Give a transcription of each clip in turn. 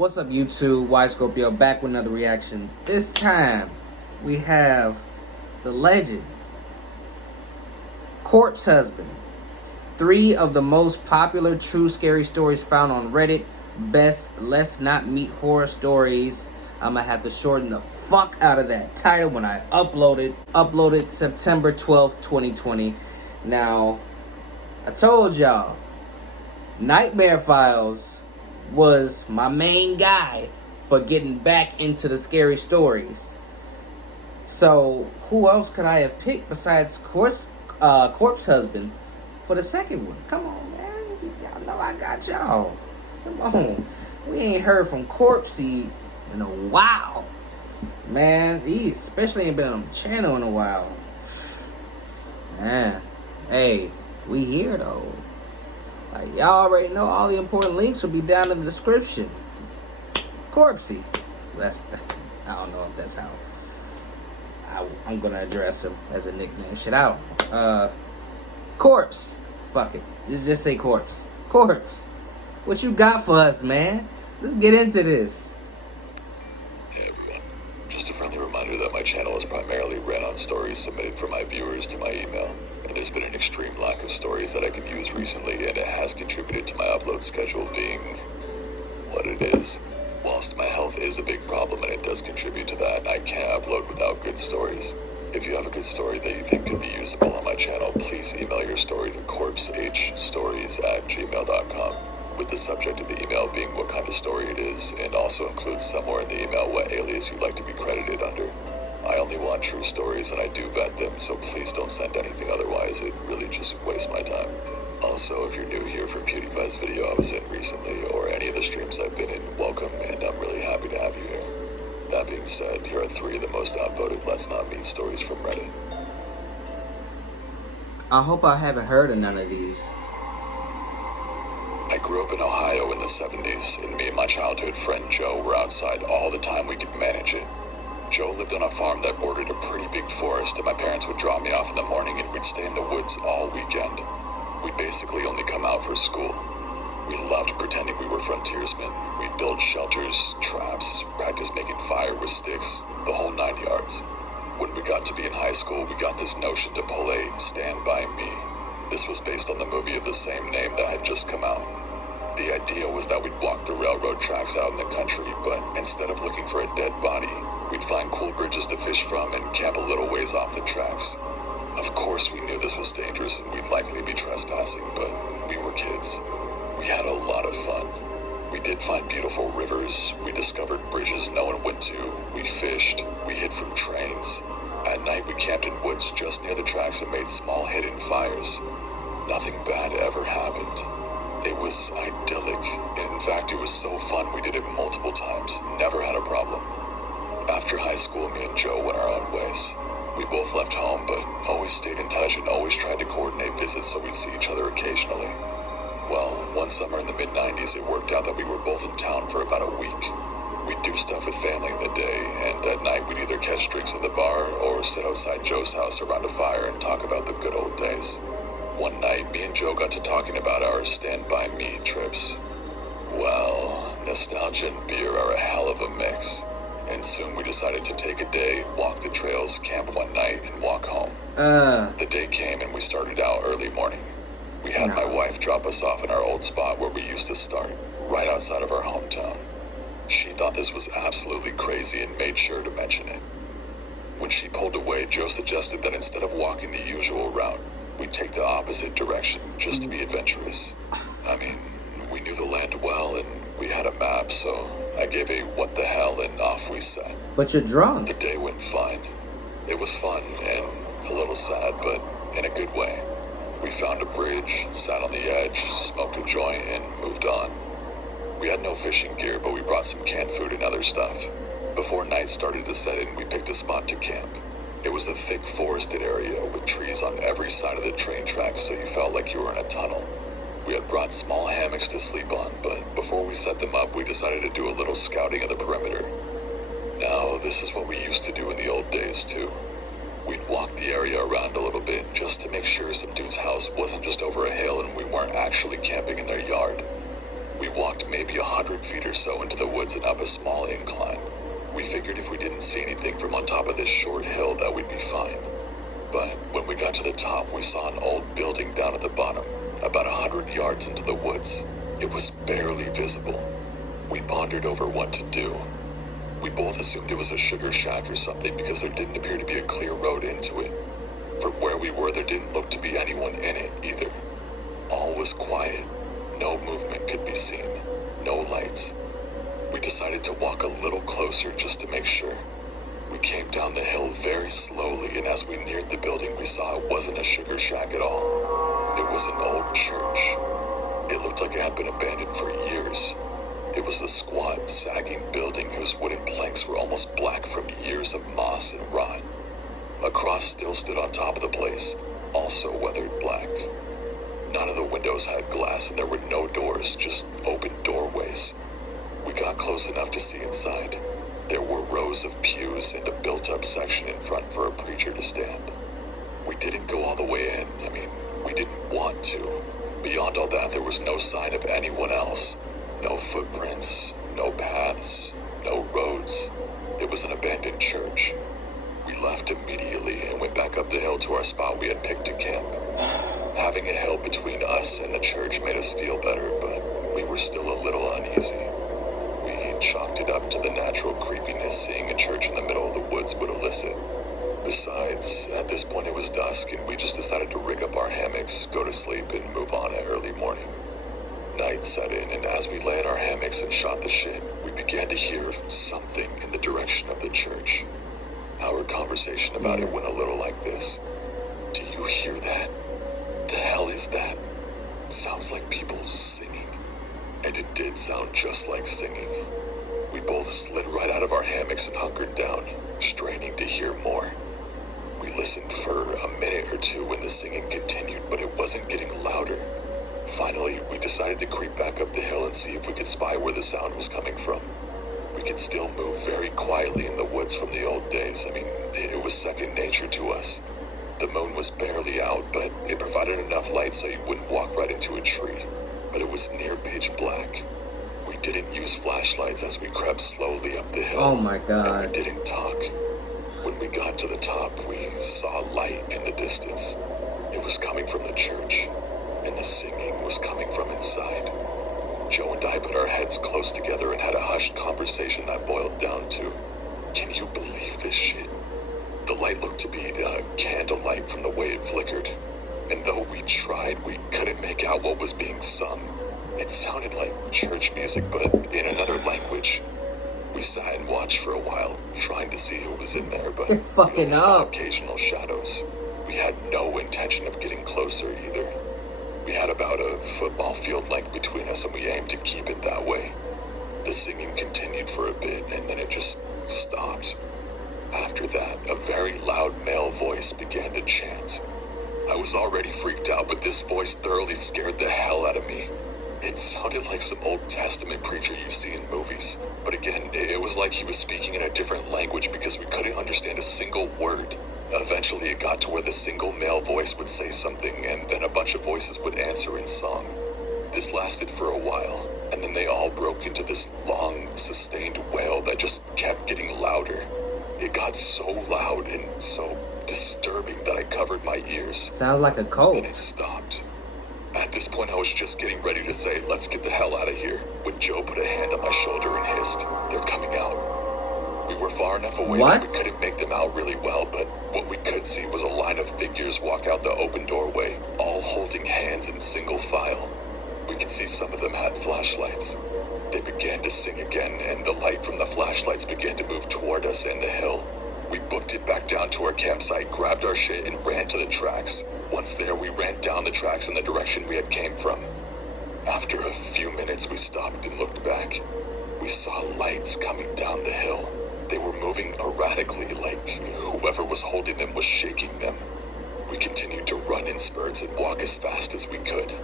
What's up, YouTube? Y Scorpio back with another reaction. This time we have the legend, Corpse Husband. 3 of the most popular true scary stories found on Reddit. Best Let's Not Meet horror stories. I'm gonna have to shorten the fuck out of that title when I upload it. Uploaded September 12th, 2020. Now, I told y'all, Nightmare Files was my main guy for getting back into the scary stories. So who else could I have picked besides Corpse Husband for the second one? Come on, man. Y'all know I got y'all. Come on. We ain't heard from Corpsey in a while. Man, he especially ain't been on the channel in a while. Man, hey, we here though. Like, y'all already know all the important links will be down in the description. Corpsey. I don't know if that's how I'm gonna address him as a nickname. Shit out. Corpse. Fuck it. Just say Corpse. Corpse. What you got for us, man? Let's get into this. Hey everyone. Just a friendly reminder that my channel is primarily ran on stories submitted from my viewers to my email. And there's been an extreme lack of stories that I can use recently, and it has contributed to my upload schedule being what it is. Whilst my health is a big problem and it does contribute to that, I can't upload without good stories. If you have a good story that you think could be usable on my channel, please email your story to corpsehstories@gmail.com, with the subject of the email being what kind of story it is, and also include somewhere in the email what alias you'd like to be credited under. I only want true stories and I do vet them, so please don't send anything otherwise. It really just wastes my time. Also, if you're new here from PewDiePie's video I was in recently, or any of the streams I've been in, welcome, and I'm really happy to have you here. That being said, here are 3 of the most upvoted Let's Not Meet stories from Reddit. I hope I haven't heard of none of these. I grew up in Ohio in the 70s, and me and my childhood friend Joe were outside all the time we could manage it. Joe lived on a farm that bordered a pretty big forest, and my parents would drop me off in the morning and we'd stay in the woods all weekend. We'd basically only come out for school. We loved pretending we were frontiersmen. We'd build shelters, traps, practice making fire with sticks, the whole 9 yards. When we got to be in high school, we got this notion to pull a Stand By Me. This was based on the movie of the same name that had just come out. The idea was that we'd walk the railroad tracks out in the country, but instead of looking for a dead body, we'd find cool bridges to fish from and camp a little ways off the tracks. Of course, we knew this was dangerous and we'd likely be trespassing, but we were kids. We had a lot of fun. We did find beautiful rivers, we discovered bridges no one went to, we fished, we hid from trains. At night, we camped in woods just near the tracks and made small hidden fires. Nothing bad ever happened. It was idyllic. In fact, it was so fun we did it multiple times, never had a problem. After high school, me and Joe went our own ways. We both left home, but always stayed in touch and always tried to coordinate visits so we'd see each other occasionally. Well, one summer in the mid-90s, it worked out that we were both in town for about a week. We'd do stuff with family in the day, and at night we'd either catch drinks at the bar or sit outside Joe's house around a fire and talk about the good old days. One night, me and Joe got to talking about our Stand By Me trips. Well, nostalgia and beer are a hell of a mix. And soon we decided to take a day, walk the trails, camp one night, and walk home. The day came and we started out early morning. We had my wife drop us off in our old spot where we used to start, right outside of our hometown. She thought this was absolutely crazy and made sure to mention it. When she pulled away, Joe suggested that instead of walking the usual route, we'd take the opposite direction just to be adventurous. I mean, we knew the land well and we had a map, so I gave a what the hell and off we set. But you're drunk. The day went fine. It was fun and a little sad, but in a good way. We found a bridge, sat on the edge, smoked a joint, and moved on. We had no fishing gear, but we brought some canned food and other stuff. Before night started to set in, we picked a spot to camp. It was a thick forested area with trees on every side of the train tracks, so you felt like you were in a tunnel. We had brought small hammocks to sleep on, but before we set them up, we decided to do a little scouting of the perimeter. Now, this is what we used to do in the old days, too. We'd walk the area around a little bit just to make sure some dude's house wasn't just over a hill and we weren't actually camping in their yard. We walked maybe 100 feet or so into the woods and up a small incline. We figured if we didn't see anything from on top of this short hill that we'd be fine. But when we got to the top, we saw an old building down at the bottom, about 100 yards into the woods. It was barely visible. We pondered over what to do. We both assumed it was a sugar shack or something because there didn't appear to be a clear road into it. From where we were, there didn't look to be anyone in it either. All was quiet. No movement could be seen. No lights. We decided to walk a little closer just to make sure. We came down the hill very slowly, and as we neared the building, we saw it wasn't a sugar shack at all. It was an old church. It looked like it had been abandoned for years. It was a squat, sagging building whose wooden planks were almost black from years of moss and rot. A cross still stood on top of the place, also weathered black. None of the windows had glass, and there were no doors, just open doorways. We got close enough to see inside. There were rows of pews and a built-up section in front for a preacher to stand. We didn't go all the way in. We didn't want to. Beyond all that, there was no sign of anyone else. No footprints, no paths, no roads. It was an abandoned church. We left immediately and went back up the hill to our spot we had picked to camp. Having a hill between us and the church made us feel better, but we were still a little uneasy. We chalked it up to the natural creepiness seeing a church in the middle of the woods would elicit. Besides, at this point it was dusk and we just decided to rig up our hammocks, go to sleep, and move on at early morning. Night set in, and as we lay in our hammocks and shot the shit, we began to hear something in the direction of the church. Our conversation about it went a little like this. Do you hear that? The hell is that? Sounds like people singing. And it did sound just like singing. We both slid right out of our hammocks and hunkered down, straining to hear more. We listened for a minute or two when the singing continued, but it wasn't getting louder. Finally, we decided to creep back up the hill and see if we could spy where the sound was coming from. We could still move very quietly in the woods from the old days. It was second nature to us. The moon was barely out, but it provided enough light so you wouldn't walk right into a tree. But it was near pitch black. We didn't use flashlights as we crept slowly up the hill. Oh my God. And we didn't talk. When we got to the top, we saw light in the distance. It was coming from the church, and the singing was coming from inside. Joe and I put our heads close together and had a hushed conversation that boiled down to, can you believe this shit? The light looked to be a candlelight from the way it flickered. And though we tried, we couldn't make out what was being sung. It sounded like church music, but in another language. We sat and watched for a while, trying to see who was in there, but we only saw occasional shadows. We had no intention of getting closer either. We had about a football field length between us, and we aimed to keep it that way. The singing continued for a bit, and then it just stopped. After that, a very loud male voice began to chant. I was already freaked out, but this voice thoroughly scared the hell out of me. It sounded like some Old Testament preacher you see in movies. But again, it was like he was speaking in a different language because we couldn't understand a single word. Eventually, it got to where the single male voice would say something, and then a bunch of voices would answer in song. This lasted for a while, and then they all broke into this long, sustained wail that just kept getting louder. It got so loud and so disturbing that I covered my ears. Sounds like a cult. And it stopped. At this point, I was just getting ready to say, let's get the hell out of here, when Joe put a hand on my shoulder and hissed, they're coming out. We were far enough away that we couldn't make them out really well, but what we could see was a line of figures walk out the open doorway, all holding hands in single file. We could see some of them had flashlights. They began to sing again, and the light from the flashlights began to move toward us and the hill. We booked it back down to our campsite, grabbed our shit, and ran to the tracks. Once there, we ran down the tracks in the direction we had came from. After a few minutes, we stopped and looked back. We saw lights coming down the hill. They were moving erratically, like whoever was holding them was shaking them. We continued to run in spurts and walk as fast as we could.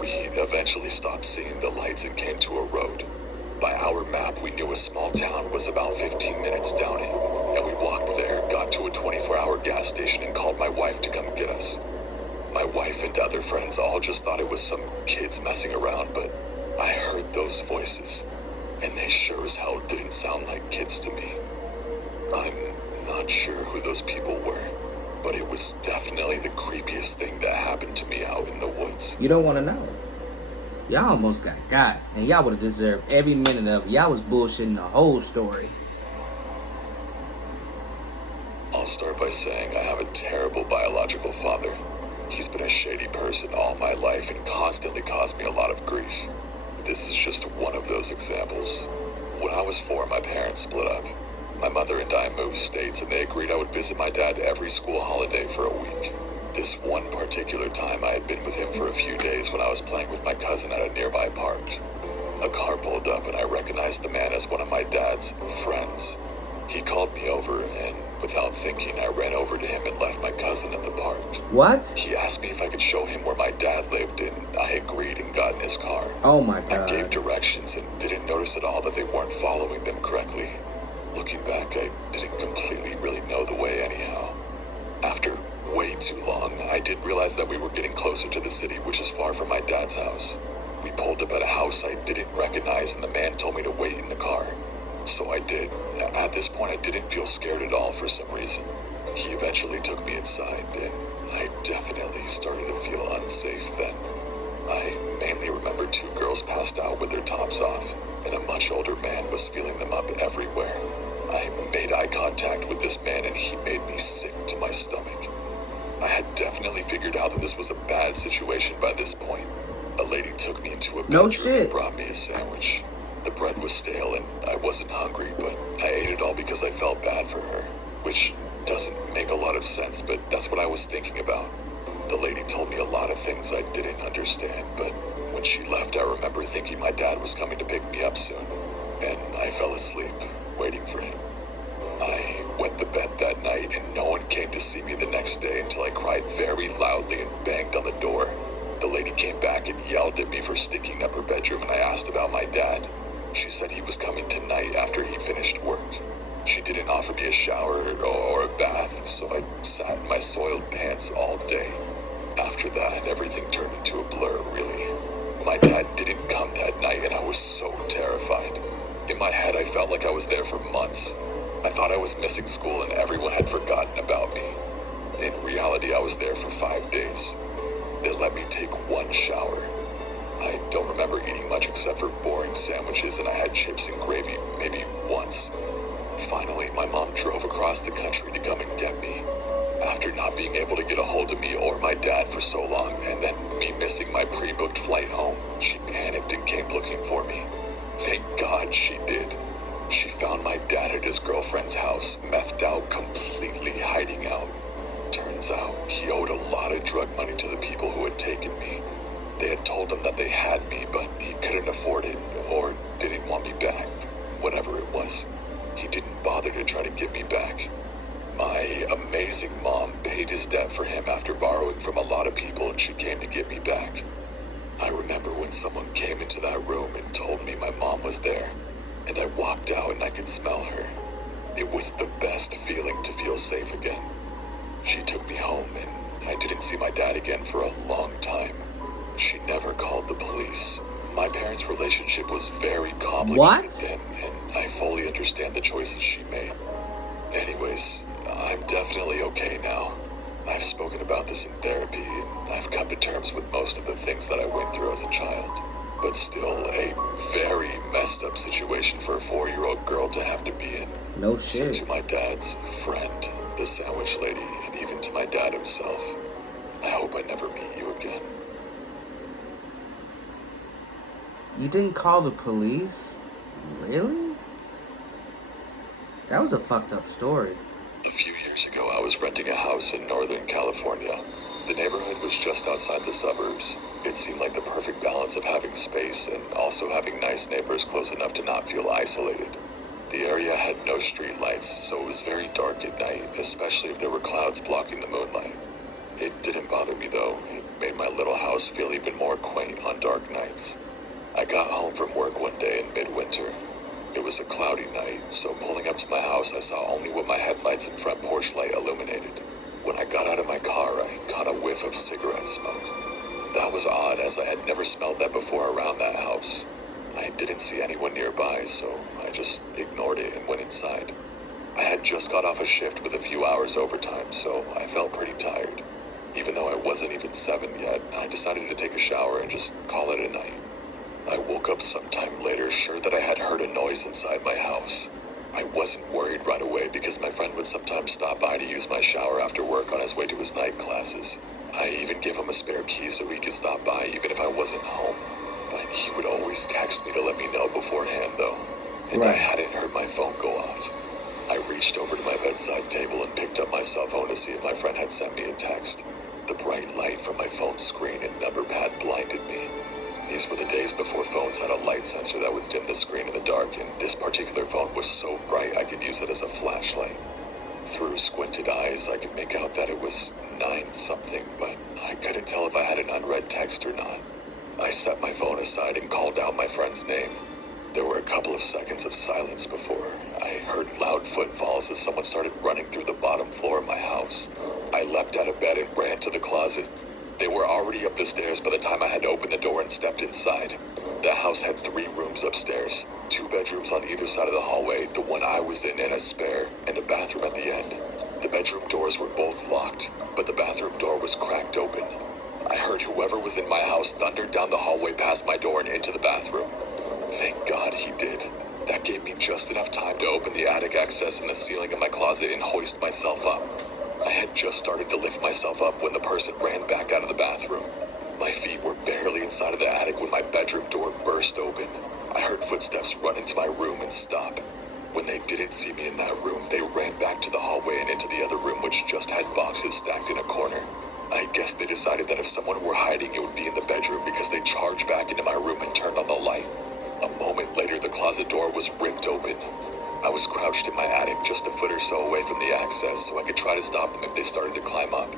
We eventually stopped seeing the lights and came to a road. By our map, we knew a small town was about 15 minutes down it, and we walked there, got to a 24-hour gas station, and called my wife to come get us. My wife and other friends all just thought it was some kids messing around, but I heard those voices, and they sure as hell didn't sound like kids to me. I'm not sure who those people were, but it was definitely the creepiest thing that happened to me out in the woods. You don't want to know. Y'all almost got, and y'all would have deserved every minute of it. Y'all was bullshitting the whole story. I'll start by saying I have a terrible biological father. He's been a shady person all my life and constantly caused me a lot of grief. This is just one of those examples. When I was 4, my parents split up. My mother and I moved states, and they agreed I would visit my dad every school holiday for a week. This one particular time, I had been with him for a few days when I was playing with my cousin at a nearby park. A car pulled up, and I recognized the man as one of my dad's friends. He called me over, and without thinking, I ran over to him and left my cousin at the park. What? He asked me if I could show him where my dad lived, and I agreed and got in his car. Oh my God. I gave directions and didn't notice at all that they weren't following them correctly. Looking back, I didn't completely really know the way anyhow. After way too long, I did realize that we were getting closer to the city, which is far from my dad's house. We pulled up at a house I didn't recognize, and the man told me to wait in the car. So I did. At this point, I didn't feel scared at all for some reason. He eventually took me inside, and I definitely started to feel unsafe then. I mainly remember 2 girls passed out with their tops off, and a much older man was feeling them up everywhere. I made eye contact with this man, and he made me sick to my stomach. I had definitely figured out that this was a bad situation by this point. A lady took me into a bedroom and brought me a sandwich. The bread was stale and I wasn't hungry, but I ate it all because I felt bad for her, which doesn't make a lot of sense, but that's what I was thinking about. The lady told me a lot of things I didn't understand, but when she left, I remember thinking my dad was coming to pick me up soon, and I fell asleep, waiting for him. I wet the bed that night, and no one came to see me the next day until I cried very loudly and banged on the door. The lady came back and yelled at me for stinking up her bedroom, and I asked about my dad. She said he was coming tonight after he finished work. She didn't offer me a shower or a bath, so I sat in my soiled pants all day. After that, everything turned into a blur, really. My dad didn't come that night, and I was so terrified. In my head, I felt like I was there for months. I thought I was missing school and everyone had forgotten about me. In reality, I was there for 5 days. They let me take 1 shower. I don't remember eating much except for boring sandwiches, and I had chips and gravy maybe once. Finally, my mom drove across the country to come and get me. After not being able to get a hold of me or my dad for so long, and then me missing my pre-booked flight home, she panicked and came looking for me. Thank God she did. She found my dad at his girlfriend's house, methed out, completely hiding out. Turns out, he owed a lot of drug money to the people who had taken me. They had told him that they had me, but he couldn't afford it, or didn't want me back. Whatever it was, he didn't bother to try to get me back. My amazing mom paid his debt for him after borrowing from a lot of people, and she came to get me back. I remember when someone came into that room and told me my mom was there, and I walked out and I could smell her. It was the best feeling to feel safe again. She took me home, and I didn't see my dad again for a long time. She never called the police. My parents' relationship was very complicated then, and I fully understand the choices she made. Anyways, I'm definitely okay now. I've spoken about this in therapy, and I've come to terms with most of the things that I went through as a child. But still, a very messed up situation for a 4-year-old girl to have to be in. No shit. So to my dad's friend, the sandwich lady, and even to my dad himself, I hope I never meet you again. You didn't call the police? Really? That was a fucked up story. A few years ago, I was renting a house in Northern California. The neighborhood was just outside the suburbs. It seemed like the perfect balance of having space and also having nice neighbors close enough to not feel isolated. The area had no street lights, so it was very dark at night, especially if there were clouds blocking the moonlight. It didn't bother me though. It made my little house feel even more quaint on dark nights. I got home from work one day in midwinter. It was a cloudy night, so pulling up to my house, I saw only what my headlights and front porch light illuminated. When I got out of my car, I caught a whiff of cigarette smoke. That was odd, as I had never smelled that before around that house. I didn't see anyone nearby, so I just ignored it and went inside. I had just got off a shift with a few hours overtime, so I felt pretty tired. Even though it wasn't even 7 yet, I decided to take a shower and just call it a night. I woke up sometime later, sure that I had heard a noise inside my house. I wasn't worried right away because my friend would sometimes stop by to use my shower after work on his way to his night classes. I even gave him a spare key so he could stop by even if I wasn't home. But he would always text me to let me know beforehand though, and I hadn't heard my phone go off. I reached over to my bedside table and picked up my cell phone to see if my friend had sent me a text. The bright light from my phone screen and number pad blinded me. These were the days before phones had a light sensor that would dim the screen in the dark, and this particular phone was so bright I could use it as a flashlight. Through squinted eyes, I could make out that it was 9-something, but I couldn't tell if I had an unread text or not. I set my phone aside and called out my friend's name. There were a couple of seconds of silence before I heard loud footfalls as someone started running through the bottom floor of my house. I leapt out of bed and ran to the closet. They were already up the stairs by the time I had opened the door and stepped inside. The house had 3 rooms upstairs, 2 bedrooms on either side of the hallway, the one I was in and a spare, and a bathroom at the end. The bedroom doors were both locked, but the bathroom door was cracked open. I heard whoever was in my house thunder down the hallway past my door and into the bathroom. Thank God he did. That gave me just enough time to open the attic access in the ceiling of my closet and hoist myself up. I had just started to lift myself up when the person ran back out of the bathroom. My feet were barely inside of the attic when my bedroom door burst open. I heard footsteps run into my room and stop. When they didn't see me in that room, they ran back to the hallway and into the other room, which just had boxes stacked in a corner. I guess they decided that if someone were hiding, it would be in the bedroom because they charged back into my room and turned on the light. A moment later, the closet door was ripped open. I was crouched in my attic just a foot or so away from the access so I could try to stop them if they started to climb up.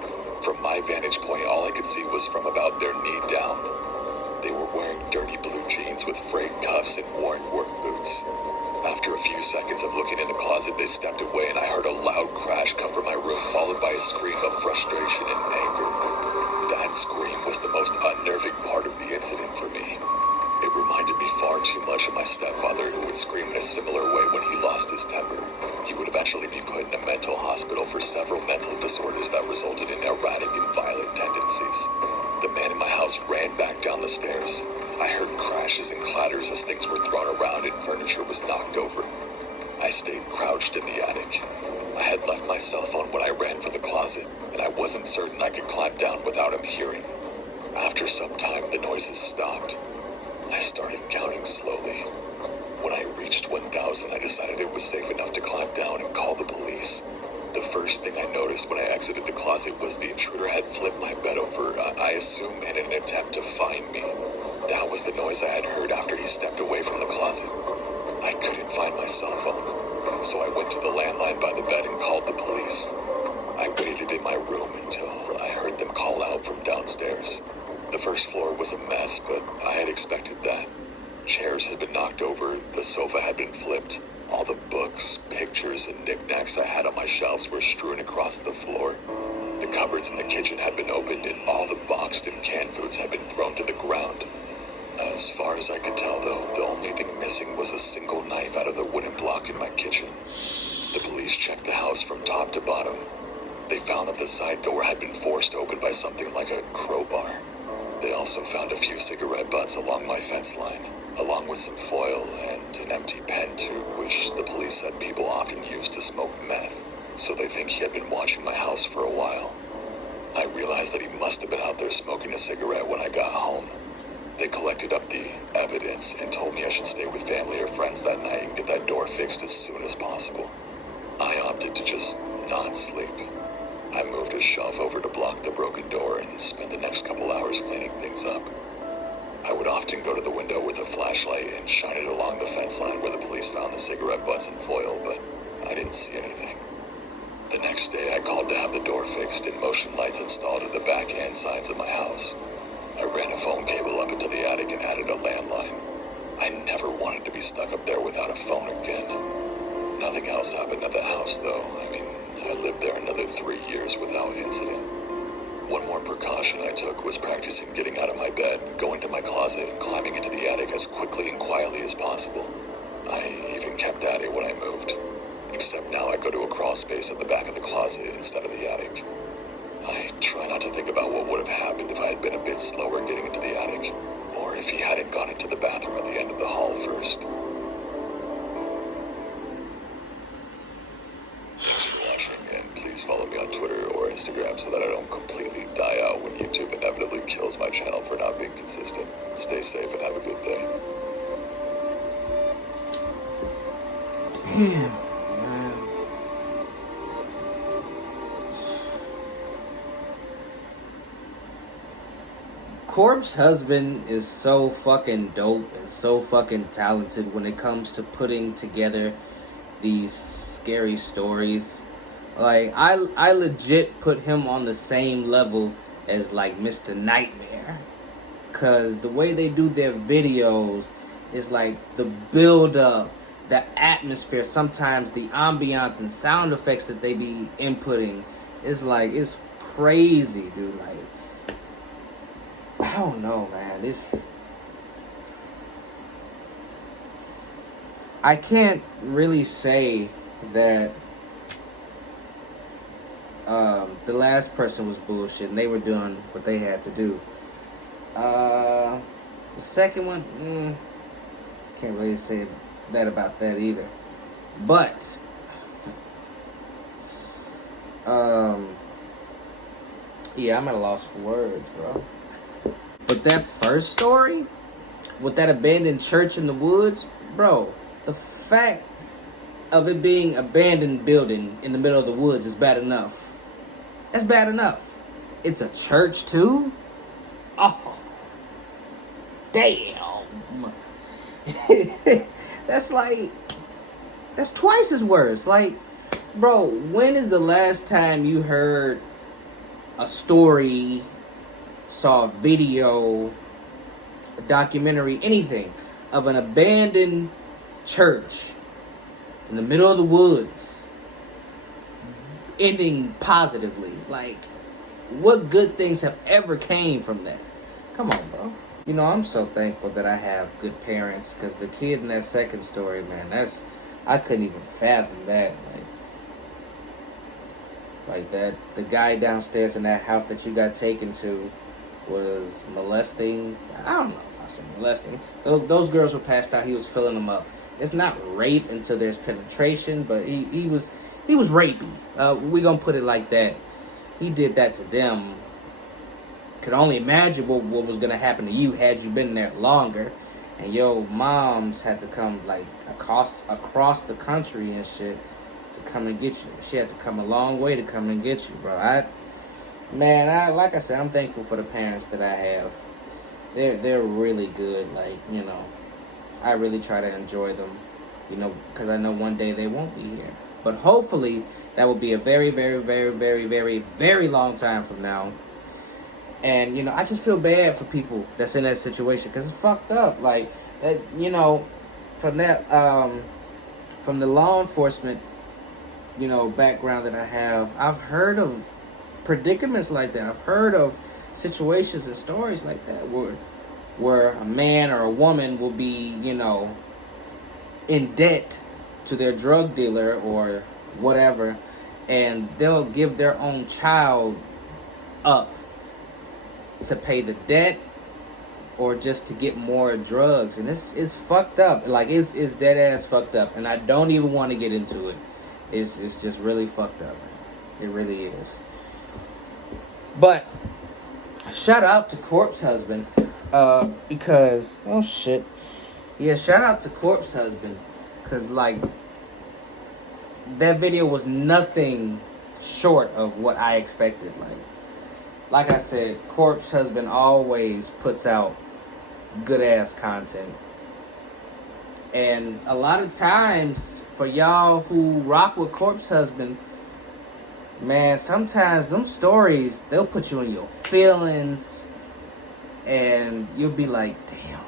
From my vantage point, all I could see was from about their knee down. They were wearing dirty blue jeans with frayed cuffs and worn work boots. After a few seconds of looking in the closet, they stepped away and I heard a loud crash come from my room, followed by a scream of frustration and anger. That scream was the most unnerving part of the incident for me. It reminded me far too much of my stepfather, who would scream in a similar way when he lost his temper. He would eventually be put in a mental hospital for several mental disorders that resulted in erratic and violent tendencies. The man in my house ran back down the stairs. I heard crashes and clatters as things were thrown around and furniture was knocked over. I stayed crouched in the attic. I had left my cell phone when I ran for the closet, and I wasn't certain I could climb down without him hearing. After some time, the noises stopped. I started counting slowly. When I reached 1,000, I decided it was safe enough to climb down and call the police. The first thing I noticed when I exited the closet was the intruder had flipped my bed over, I assume in an attempt to find me. That was the noise I had heard after he stepped away from the closet. I couldn't find my cell phone, so I went to the landline by the bed and called the police. I waited in my room until I heard them call out from downstairs. The first floor was a mess, but I had expected that. Chairs had been knocked over, the sofa had been flipped. All the books, pictures, and knickknacks I had on my shelves were strewn across the floor. The cupboards in the kitchen had been opened, and all the boxed and canned foods had been thrown to the ground. As far as I could tell, though, the only thing missing was a single knife out of the wooden block in my kitchen. The police checked the house from top to bottom. They found that the side door had been forced open by something like a crowbar. They also found a few cigarette butts along my fence line, along with some foil and an empty pen tube, which the police said people often use to smoke meth, so they think he had been watching my house for a while. I realized that he must have been out there smoking a cigarette when I got home. They collected up the evidence and told me I should stay with family or friends that night and get that door fixed as soon as possible. I opted to just not sleep. I moved a shelf over to block the broken door and spent the next couple hours cleaning things up. I would often go to the window with a flashlight and shine it along the fence line where the police found the cigarette butts and foil, but I didn't see anything. The next day, I called to have the door fixed and motion lights installed at the back and sides of my house. I ran a phone cable up into the attic and added a landline. I never wanted to be stuck up there without a phone again. Nothing else happened at the house, though. I lived there another 3 years without incident. One more precaution I took was practicing getting out of my bed, going to my closet, and climbing into the attic as quickly and quietly as possible. I even kept at it when I moved. Except now I go to a crawl space at the back of the closet instead of the attic. I try not to think about what would have happened if I had been a bit slower getting into the attic, or if he hadn't gone into the bathroom at the end of the hall first. Thanks for watching, and please follow me on Twitter or Instagram so that I don't completely die out when YouTube inevitably kills my channel for not being consistent. Stay safe and have a good day. Damn, man. Corpse Husband is so fucking dope and so fucking talented when it comes to putting together these scary stories. Like, I legit put him on the same level as, like, Mr. Nightmare. Because the way they do their videos is, like, the build-up, the atmosphere, sometimes the ambiance and sound effects that they be inputting is, like, it's crazy, dude. Like, I don't know, man. I can't really say that the last person was bullshit and they were doing what they had to do. The second one, can't really say that about that either. But yeah, I'm at a loss for words, bro. But that first story with that abandoned church in the woods, bro, the fact of it being abandoned building in the middle of the woods is bad enough. That's bad enough. It's a church too? Oh, damn. That's twice as worse. Like, bro, when is the last time you heard a story, saw a video, a documentary, anything of an abandoned church in the middle of the woods ending positively? Like, what good things have ever came from that? Come on, bro. You know, I'm so thankful that I have good parents, because the kid in that second story, man, I couldn't even fathom that. Like that, the guy downstairs in that house that you got taken to was molesting. I don't know if I said molesting. Those girls were passed out. He was filling them up. It's not rape until there's penetration, but he was rapey. We gonna put it like that. He did that to them. Could only imagine what was gonna happen to you had you been there longer. And your moms had to come like across the country and shit to come and get you. She had to come a long way to come and get you, bro. Like I said, I'm thankful for the parents that I have. They're really good. Like, you know, I really try to enjoy them, you know, because I know one day they won't be here. But hopefully that will be a very, very, very, very, very, very long time from now. And, you know, I just feel bad for people that's in that situation, because it's fucked up. Like, you know, from that, from the law enforcement, you know, background that I have, I've heard of predicaments like that. I've heard of situations and stories like that where a man or a woman will be, you know, in debt to their drug dealer or whatever, and they'll give their own child up to pay the debt or just to get more drugs. And it's fucked up. Like, it's dead ass fucked up, and I don't even want to get into it. It's just really fucked up. It really is. But shout out to Corpse Husband, because oh shit, yeah, shout out to Corpse Husband, because like that video was nothing short of what I expected. Like I said, Corpse Husband always puts out good ass content, and a lot of times for y'all who rock with Corpse Husband, man, sometimes them stories, they'll put you in your feelings, and you'll be like, damn.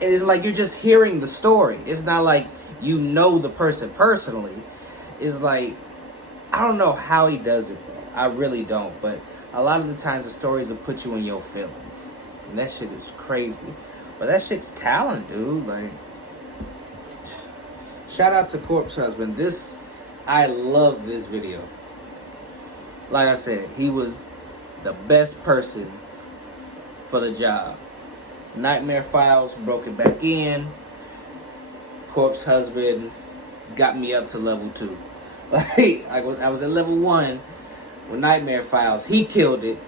And it's like you're just hearing the story. It's not like you know the person personally. It's like, I don't know how he does it, bro. I really don't. But a lot of the times the stories will put you in your feelings. And that shit is crazy. But that shit's talent, dude. Like, shout out to Corpse Husband. I love this video. Like I said, he was the best person for the job. Nightmare Files broke it back in. Corpse Husband got me up to level 2. Like, I was at level 1 with Nightmare Files. He killed it.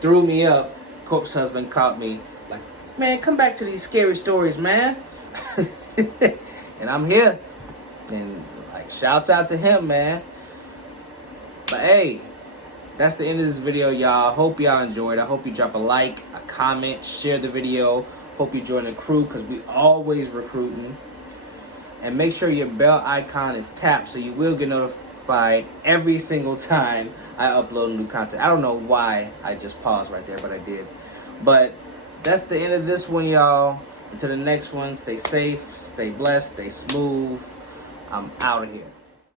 Threw me up. Corpse Husband caught me. Like, man, come back to these scary stories, man. And I'm here. And, like, shouts out to him, man. But, hey, that's the end of this video, y'all. Hope y'all enjoyed. I hope you drop a like, a comment, share the video. Hope you join the crew, because we always recruiting. And make sure your bell icon is tapped so you will get notified every single time I upload new content. I don't know why I just paused right there, but I did. But that's the end of this one, y'all. Until the next one, stay safe, stay blessed, stay smooth. I'm out of here.